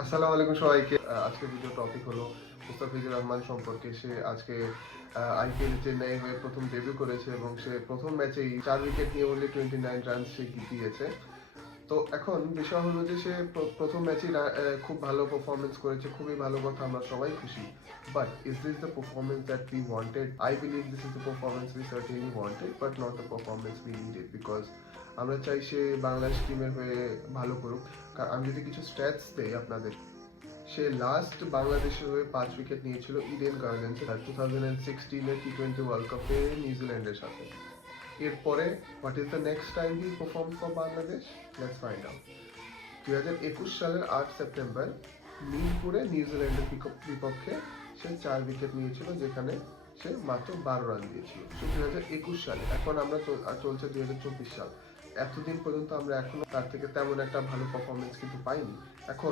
আসসালামু আলাইকুম সবাইকে। আজকের ভিডিও টপিক হলো মুস্তাফিজুর রহমান সম্পর্কে। সে আজকে আইপিএল চেন্নাই হয়ে প্রথম ডেবিউ করেছে এবং সে প্রথম ম্যাচেই 4 উইকেট নিয়ে অনলি 29 রান সে দিয়েছে। তো এখন বিষয় হলো যে সে প্রথম ম্যাচেই খুব ভালো পারফরমেন্স করেছে, খুবই ভালো কথা, আমরা সবাই খুশি। But is this the performance that we wanted? I believe this is the performance we certainly wanted, but not the performance we needed. Because আমরা চাই সে বাংলাদেশ টিমের হয়ে ভালো করুক। কারণ আমি যদি কিছু স্ট্যাটস দেই আপনাদের, সে লাস্ট বাংলাদেশের হয়ে 5 উইকেট নিয়েছিল ইডেন গার্ডেন্সে 2016 টি-20 ওয়ার্ল্ড কাপে নিউজিল্যান্ডের সাথে। এরপরে what is the next time he perform for Bangladesh? Let's find out. 2021 সালের 8 সেপ্টেম্বর মিরপুরে নিউজিল্যান্ডের বিপক্ষে সে 4 উইকেট নিয়েছিল, যেখানে সে মাত্র 12 রান দিয়েছিল। 2021 সালে, এখন আমরা চলছে 2024 সাল। এতদিন পর্যন্ত আমরা এখনো তার থেকে তেমন একটা ভালো পারফরমেন্স কিন্তু পাইনি। এখন